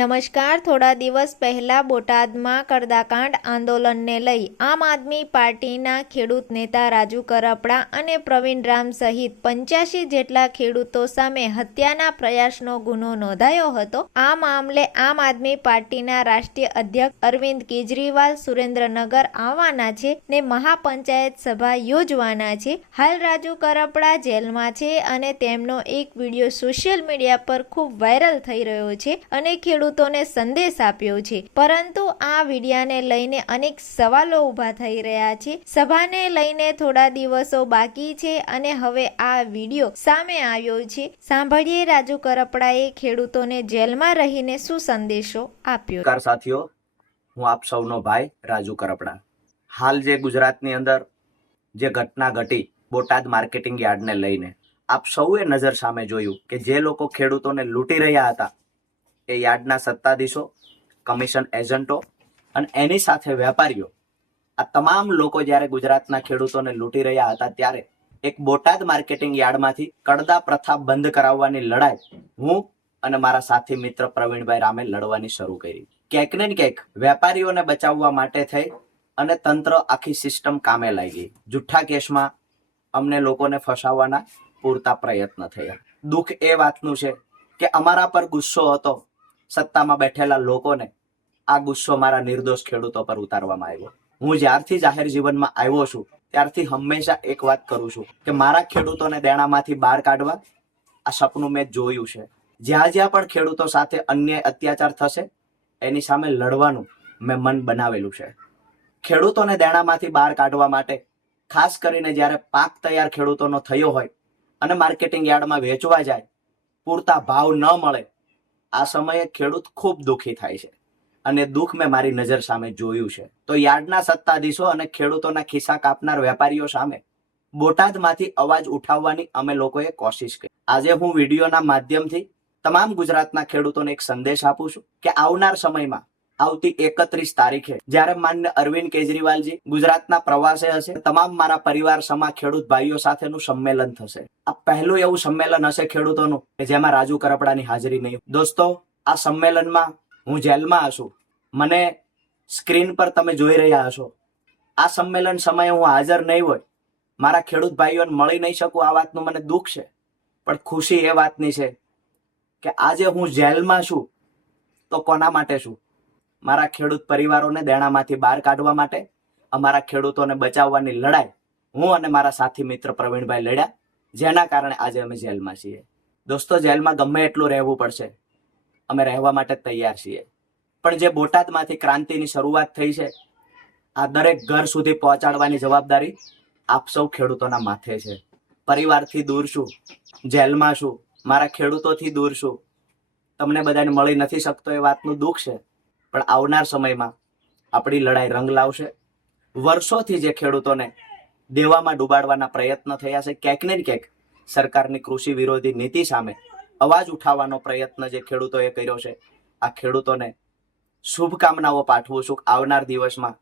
નમસ્કાર. થોડા દિવસ પહેલા બોટાદમાં કરદાકાંડ આંદોલનને લઈ આમ આદમી પાર્ટીના ખેડૂત નેતા રાજુ કરપડા અને પ્રવીણ રામ સહિત પંચ્યાસી જેટલા ખેડૂતો સામે હત્યાના પ્રયાસનો ગુનો નોંધાયો હતો. આ મામલે આમ આદમી પાર્ટીના રાષ્ટ્રીય અધ્યક્ષ અરવિંદ કેજરીવાલ સુરેન્દ્રનગર આવવાના છે ને મહાપંચાયત સભા યોજવાના છે. હાલ રાજુ કરપડા જેલમાં છે અને તેમનો એક વીડિયો સોશિયલ મીડિયા પર ખૂબ વાયરલ થઈ રહ્યો છે અને ખેડૂતોને સંદેશ આપ્યો છે. પરંતુ આ વિડિયાને લઈને અનેક સવાલો ઊભા થઈ રહ્યા છે. સભાને લઈને થોડા દિવસો બાકી છે અને હવે આ વિડિયો સામે આવ્યો છે. સાંભળીએ રાજુ કરપડાએ ખેડૂતોને જેલમાં રહીને શું સંદેશો આપ્યો? સાથીઓ, હું આપ સૌનો ભાઈ રાજુ કરપડા. હાલ જે ગુજરાતની અંદર જે ઘટના ઘટી બોટાદ માર્કેટિંગ યાર્ડને લઈને, આપ સૌએ નજર સામે જોયું કે જે લોકો ખેડૂતોને લૂંટી રહ્યા હતા એ યાર્ડના સત્તાધીશો, કમિશન એજન્ટો અને એની સાથે વેપારીઓ. આ તમામ લોકો જ્યારે ગુજરાતના ખેડૂતોને લૂંટી રહ્યા હતા ત્યારે એક બોટાદ માર્કેટિંગ યાર્ડમાંથી કડદા પ્રથા બંધ કરાવવાની લડાઈ હું અને મારા સાથી મિત્ર પ્રવીણભાઈ રામે લડવાની શરૂ કરી. ક્યાંક ને ક્યાંક વેપારીઓને બચાવવા માટે થઈ અને તંત્ર આખી સિસ્ટમ કામે લાગી. જુઠ્ઠા કેસમાં અમને લોકોને ફસાવવાના પૂરતા પ્રયત્ન થયા. દુઃખ એ વાતનું છે કે અમારા પર ગુસ્સો હતો સત્તામાં બેઠેલા લોકોને આ ગુસ્સો મારા નિર્દોષ ખેડૂતો પર ઉતારવામાં આવ્યો. હું જ્યારથી જાહેર જીવનમાં આવ્યો છું, ત્યારથી હંમેશા એક વાત કરું છું કે મારા ખેડૂતોને દેણામાંથી બહાર કાઢવા આ સપનું મેં જોયું છે. જ્યાં જ્યાં પણ ખેડૂતો સાથે અન્યાય અત્યાચાર થશે, એની સામે લડવાનું મેં મન બનાવેલું છે. ખેડૂતોને દેણામાંથી બહાર કાઢવા માટે, ખાસ કરીને જ્યારે પાક તૈયાર ખેડૂતોનો થયો હોય અને માર્કેટિંગ યાર્ડમાં વેચવા જાય, પૂરતા ભાવ ન મળે આ સમયે ખેડૂત ખૂબ દુઃખી થાય છે અને દુઃખ મેં મારી નજર સામે જોયું છે. તો યાર્ડના સત્તાધીશો અને ખેડૂતોના ખિસ્સા કાપનાર વેપારીઓ સામે બોટાદમાંથી અવાજ ઉઠાવવાની અમે લોકોએ કોશિશ કરી. આજે હું વિડીયોના માધ્યમથી તમામ ગુજરાતના ખેડૂતોને એક સંદેશ આપું છું કે આવનાર સમયમાં આવતી એકત્રીસ તારીખે. જ્યારે માન્ય અરવિંદ કેજરીવાલજી ગુજરાતના પ્રવાસે હશે, તમામ મારા પરિવાર સમા ખેડૂત ભાઈઓ સાથેનું સંમેલન થશે. આ પહેલું એવું સંમેલન હશે ખેડૂતોનું, કે જેમાં રાજુ કરપડાની હાજરી નહીં. દોસ્તો, આ સંમેલનમાં હું જેલમાં હશું. મને સ્ક્રીન પર તમે જોઈ રહ્યા હશો. આ સંમેલન સમયે હું હાજર નહીં હોય. મારા ખેડૂત ભાઈઓને મળી નહીં શકું, આ વાતનું મને દુઃખ છે. પણ ખુશી એ વાતની છે કે આજે હું જેલમાં છું, તો કોના માટે છું? મારા ખેડૂત પરિવારોને દેણામાંથી બહાર કાઢવા માટે, અમારા ખેડૂતોને બચાવવાની લડાઈ હું અને મારા સાથી મિત્ર પ્રવીણભાઈ લડ્યા, જેના કારણે આજે અમે જેલમાં છીએ. દોસ્તો, જેલમાં ગમે એટલું રહેવું પડશે. અમે રહેવા માટે તૈયાર છીએ. પણ જે બોટાદમાંથી ક્રાંતિની શરૂઆત થઈ છે, આ દરેક ઘર સુધી પહોંચાડવાની જવાબદારી આપ સૌ ખેડૂતોના માથે છે. પરિવારથી દૂર છું, જેલમાં છું, મારા ખેડૂતોથી દૂર છું. તમને બધાને મળી નથી શકતો એ વાતનું દુઃખ છે. પણ આવનાર સમયમાં આપણી લડાઈ રંગ લાવશે. વર્ષોથી જે ખેડૂતોને દેવામાં ડૂબાડવાના પ્રયત્ન થયા છે, ક્યાંક ને ક્યાંક સરકારની કૃષિ વિરોધી નીતિ સામે અવાજ ઉઠાવવાનો પ્રયત્ન જે ખેડૂતોએ કર્યો છે, આ ખેડૂતોને શુભકામનાઓ પાઠવું છું. આવનાર દિવસમાં